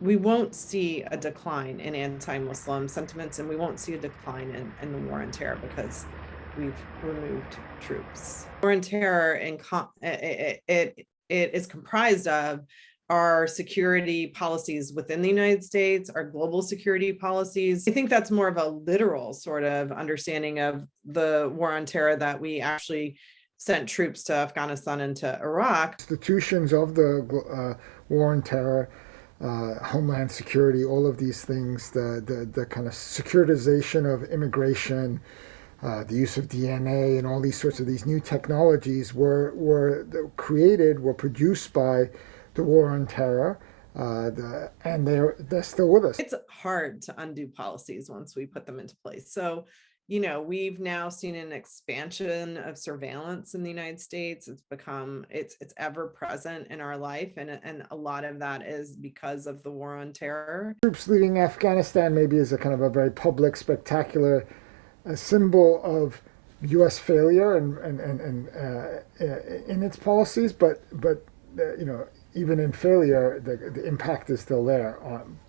we won't see a decline in anti-Muslim sentiments, and we won't see a decline in the war on terror because we've removed troops. War on terror it is comprised of our security policies within the United States, our global security policies. I think that's more of a literal sort of understanding of the war on terror, that we actually sent troops to Afghanistan and to Iraq. Institutions of the war on terror, homeland security, all of these things, the kind of securitization of immigration, the use of DNA and all these sorts of these new technologies were produced by the war on terror, and they're still with us. It's hard to undo policies once we put them into place. So, we've now seen an expansion of surveillance in the United States. It's ever present in our life, and a lot of that is because of the war on terror. Troops leaving Afghanistan maybe is a kind of a very public, spectacular symbol of U.S. failure and in its policies, but even in failure, the impact is still there,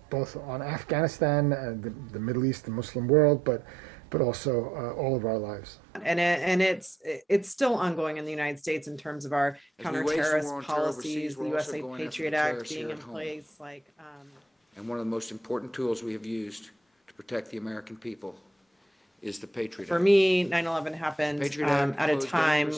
both on Afghanistan, the Middle East, the Muslim world, but also all of our lives. And it's still ongoing in the United States in terms of our counter-terrorist policies, the USA Patriot Act being in place. And one of the most important tools we have used to protect the American people is the Patriot Act. For me, 9/11 happened at a time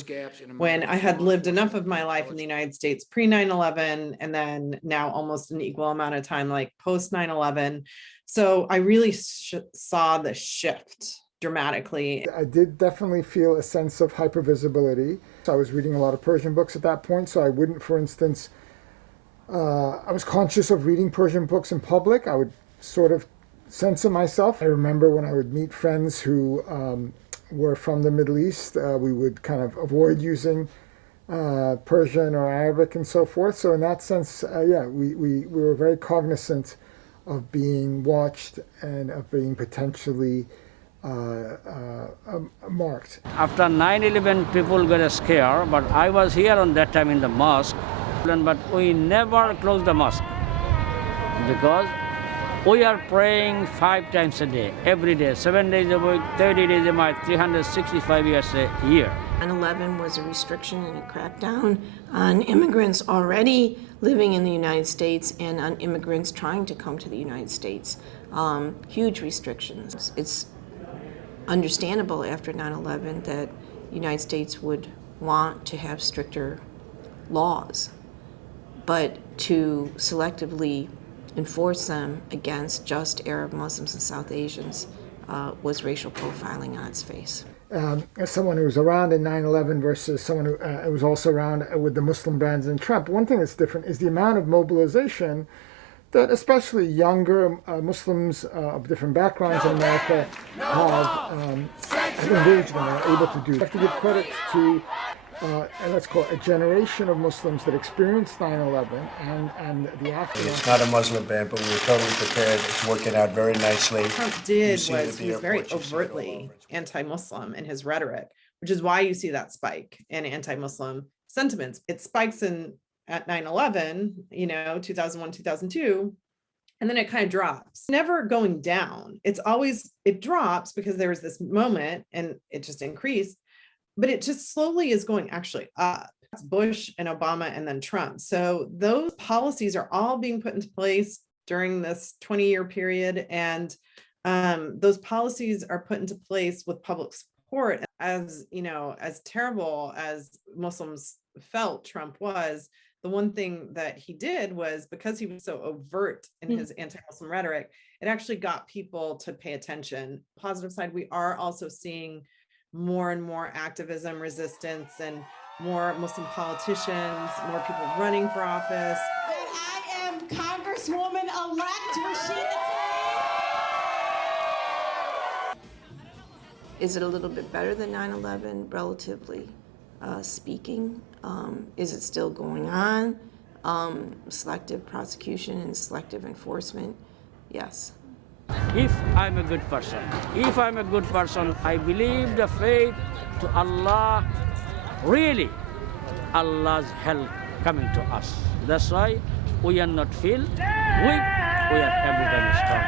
when I had lived enough of my life in the United States pre 9/11, and then now almost an equal amount of time like post 9/11. So I really saw the shift dramatically. I did definitely feel a sense of hypervisibility. So I was reading a lot of Persian books at that point, so I wouldn't, for instance, I was conscious of reading Persian books in public. I would sort of censor myself. I remember when I would meet friends who were from the Middle East, we would kind of avoid using Persian or Arabic and so forth. So in that sense, we were very cognizant of being watched and of being potentially marked. After 9/11, people got scared, but I was here on that time in the mosque, but we never closed the mosque because we are praying 5 times a day, every day, 7 days a week, 30 days a month, 365 years a year. 9/11 was a restriction and a crackdown on immigrants already living in the United States and on immigrants trying to come to the United States. Huge restrictions. It's understandable after 9/11 that the United States would want to have stricter laws, but to selectively enforce them against just Arab Muslims and South Asians was racial profiling on its face. As someone who was around in 9/11 versus someone who was also around with the Muslim bans and Trump, one thing that's different is the amount of mobilization that especially younger Muslims of different backgrounds in America have engaged in and are able to do. I have to give credit to and let's call it a generation of Muslims that experienced 9/11 and the aftermath. It's not a Muslim ban, but we were totally prepared. It's working out very nicely. What Trump did was he was very overtly anti-Muslim in his rhetoric, which is why you see that spike in anti-Muslim sentiments. It spikes at 9/11, 2001, 2002, and then it kind of drops. Never going down. It drops because there was this moment and it just increased, but it just slowly is going actually up. It's Bush and Obama and then Trump. So those policies are all being put into place during this 20-year period. And those policies are put into place with public support. As terrible as Muslims felt Trump was, the one thing that he did was, because he was so overt in his anti-Muslim rhetoric, it actually got people to pay attention. Positive side, we are also seeing more and more activism, resistance, and more Muslim politicians, more people running for office. I am Congresswoman-elect Rashida Tlaib. Is it a little bit better than 9/11, relatively speaking? Is it still going on? Selective prosecution and selective enforcement? Yes. If I'm a good person, I believe the faith to Allah, really, Allah's help coming to us. That's why we are not feel weak. we are every time strong.